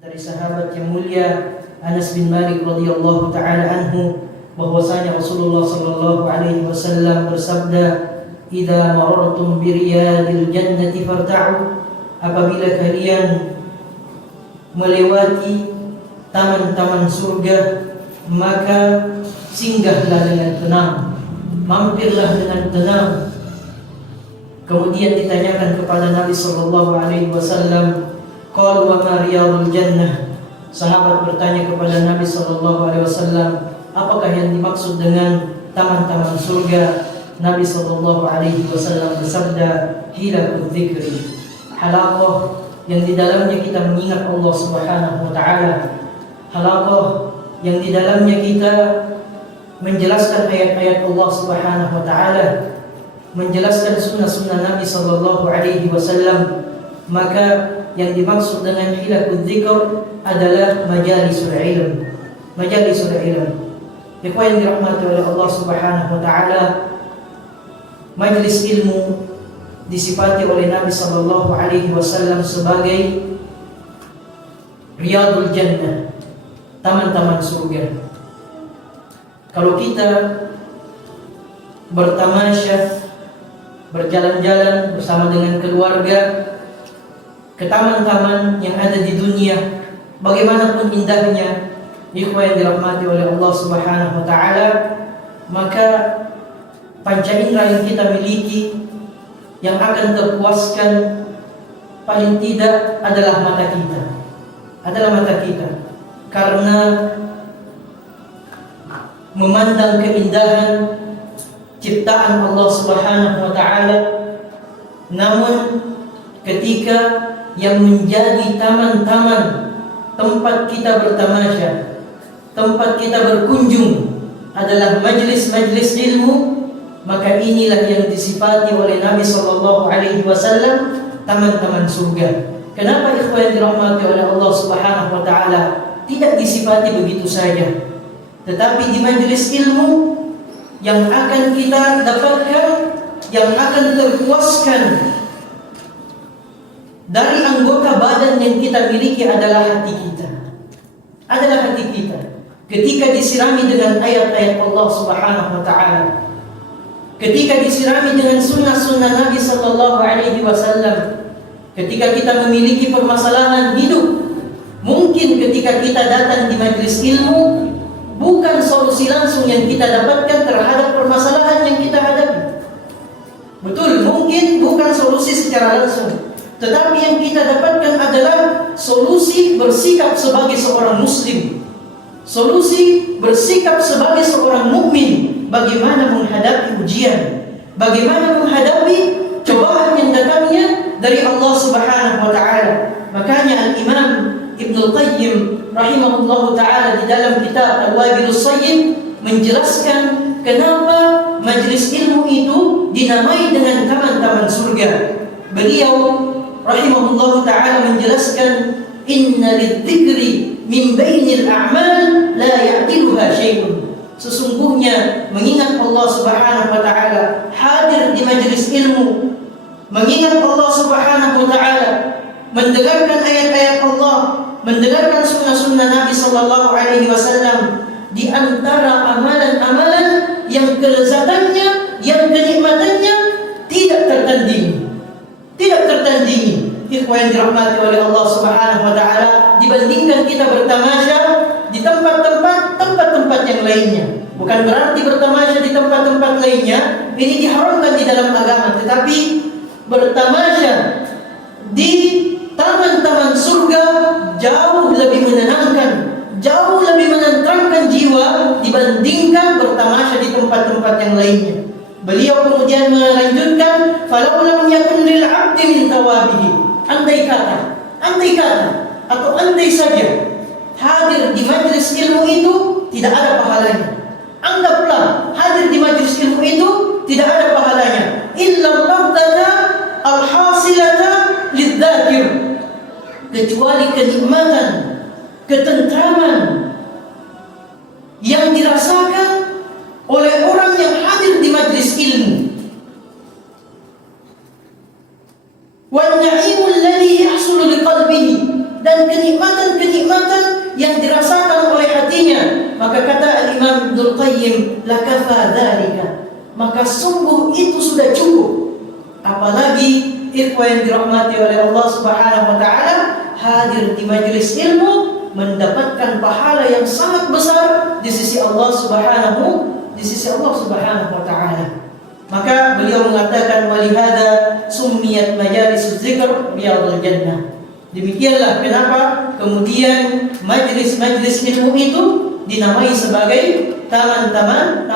dari sahabat yang mulia Anas bin Malik radhiyallahu taala anhu bahwasanya Rasulullah sallallahu alaihi wasallam bersabda, "Idza marartum bi riyadil jannati farta'u." Apabila kalian melewati taman-taman surga, maka singgahlah dengan tenang, mampirlah dengan tenang. Kemudian ditanyakan kepada Nabi sallallahu alaihi wasallam, "Qalu wa ma riyadul jannah?" Sahabat bertanya kepada Nabi sallallahu alaihi wasallam, apakah yang dimaksud dengan taman-taman surga? Nabi sallallahu alaihi wasallam bersabda, "Hilakul dzikri." Halaqah yang di dalamnya kita mengingat Allah Subhanahu wa taala. Halaqah yang di dalamnya kita menjelaskan ayat-ayat Allah Subhanahu wa taala, menjelaskan sunnah-sunnah Nabi sallallahu alaihi wasallam. Maka yang dimaksud dengan hilakul dzikr adalah majalisul ilm. Majalisul ilm. Ikhwan yang dirahmati oleh Allah Subhanahu wa taala, majlis ilmu disifati oleh Nabi sallallahu alaihi wasallam sebagai riyadul jannah, taman-taman surga. Kalau kita bertamasya, berjalan-jalan bersama dengan keluarga ke taman-taman yang ada di dunia, bagaimanapun indahnya, ikhwan yang dirahmati oleh Allah Subhanahu wa taala, maka panca indera yang kita miliki yang akan terpuaskan paling tidak adalah mata kita. Adalah mata kita. Karena memandang keindahan ciptaan Allah Subhanahu wa taala. Namun ketika yang menjadi taman-taman tempat kita bertamasya, tempat kita berkunjung adalah majlis-majlis ilmu, maka inilah yang disifati oleh Nabi sallallahu alaihi wasallam taman-taman surga. Kenapa ikhwan dirahmati oleh Allah Subhanahu wa taala tidak disifati begitu saja, tetapi di majlis ilmu yang akan kita dapatkan, yang akan terpuaskan dari anggota badan yang kita miliki adalah hati kita. Adalah hati kita. Ketika disirami dengan ayat-ayat Allah Subhanahu wa taala, ketika disirami dengan sunnah-sunnah Nabi sallallahu alaihi wasallam, ketika kita memiliki permasalahan hidup, mungkin ketika kita datang di majlis ilmu, bukan solusi langsung yang kita dapatkan terhadap permasalahan yang kita hadapi. Betul, mungkin bukan solusi secara langsung, tetapi yang kita dapatkan adalah solusi bersikap sebagai seorang muslim, solusi bersikap sebagai seorang mukmin. Bagaimana menghadapi ujian, bagaimana menghadapi cobaan yang datangnya dari Allah Subhanahu wa taala. Makanya Al-Imam Ibnu Qayyim rahimahullahu taala di dalam kitab Al-Wabilus Sayyib menjelaskan kenapa majlis ilmu itu dinamai dengan taman-taman surga. Beliau rahimahullahu taala menjelaskan, "Inna lidzikri min bainil a'mal la ya'diluha syai'un." Sesungguhnya mengingat Allah Subhanahu wa taala, hadir di majlis ilmu, mengingat Allah Subhanahu wa taala, mendengarkan ayat-ayat Allah, mendengarkan sunnah-sunnah Nabi sallallahu alaihi wasallam, di antara amalan-amalan yang kelezatannya, yang kenikmatannya tidak tertandingi. Tidak tertandingi. Ikhwan yang dirahmati oleh Allah Subhanahu wa taala, dibandingkan kita bertamasya di tempat-tempat yang lainnya. Bukan berarti bertamasya di tempat-tempat lainnya ini diharamkan di dalam agama, tetapi bertamasya di taman-taman surga jauh lebih menenangkan, jauh lebih menenteramkan jiwa dibandingkan bertamasya di tempat-tempat yang lainnya. Beliau kemudian melanjutkan, "Falau lam yakun lil 'abdi min thawabihi." Andai kata atau andai saja hadir di majlis ilmu itu tidak ada pahalanya. Anggaplah hadir di majlis ilmu itu tidak ada pahalanya. Illa ladzata al-hasilata lidzakir. Kecuali kenikmatan, ketentraman yang dirasakan oleh orang yang hadir di majlis ilmu. Wan na'imul ladzi yahsulu liqalbihi, dan kenikmatan kenikmatan yang dirasakan oleh hatinya. Maka kata Al-Imam Ibnul Qayyim, lakafa dzalika, maka sungguh itu sudah cukup. Apalagi ikhwan yang dirahmati oleh Allah Subhanahu wa taala, hadir di majelis ilmu mendapatkan pahala yang sangat besar di sisi Allah Subhanahu wa taala. Maka beliau mengatakan, walihada summiyat majalis dzikr riyadul jannah. Demikianlah kenapa kemudian majlis-majlis ilmu itu dinamai sebagai taman-taman